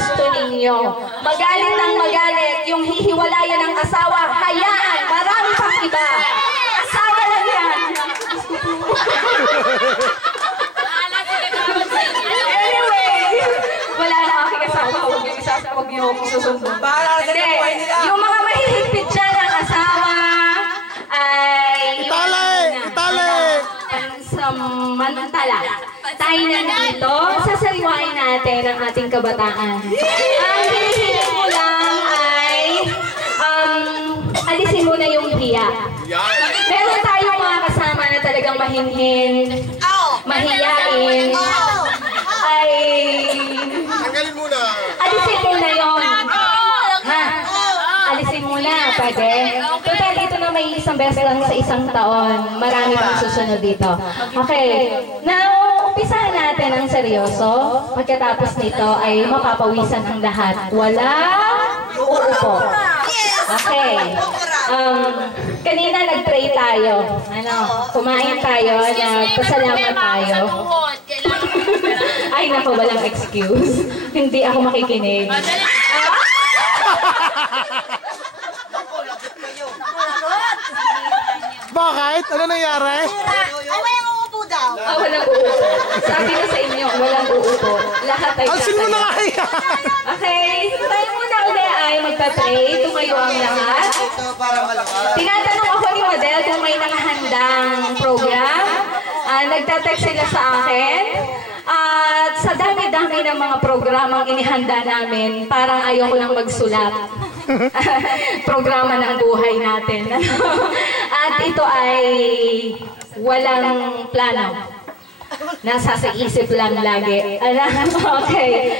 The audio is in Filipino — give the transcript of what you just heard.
gusto ninyo. Magalit ng magalit, yung hihiwalayan ng asawa, hayaan, marami pang iba. Asawa lang yan. Anyway, wala na aking asawa. Huwag niyo akong susumbong. Yung mga mahihigpit dyan ng asawa ay... Pansamantala. Tayo na dito, sasariwain natin ang ating kabataan. Ang hinihiling mo lang ay alisin mo na yung hiya. Meron tayong mga kasama na talagang mahinhin, mahiyain, ay... Tanggalin mo na. Alisin mo na yun. Ha? Alisin mo na, pwede. Total, dito na may isang beses lang sa isang taon. Marami pang susunod dito. Okay. Now, umpisahan natin ang seryoso. Pagkatapos nito ay mapapawisan ang lahat. Walang uupo. Okay. Kanina nag-pray tayo. Kumain tayo, nagpasalamat tayo. Ay, naku, walang excuse. Hindi ako makikinig. Bakit? Ano nangyari? Walang uupo daw. Walang uupo. Sabi na sa inyo, walang uupo. Lahat ay Alsin mo na kaya! Okay, tayo muna ulit ay magpa-pray. Tumayo ang lahat. Tinatanong ako ni Madel kung may nakahandang program. Nagtatext sila sa akin. At sa dami-dami ng mga programang inihanda namin, parang ayoko lang magsulat. Programa ng buhay natin. At ito ay walang plano. Nasa sa isip lang lagi. Okay.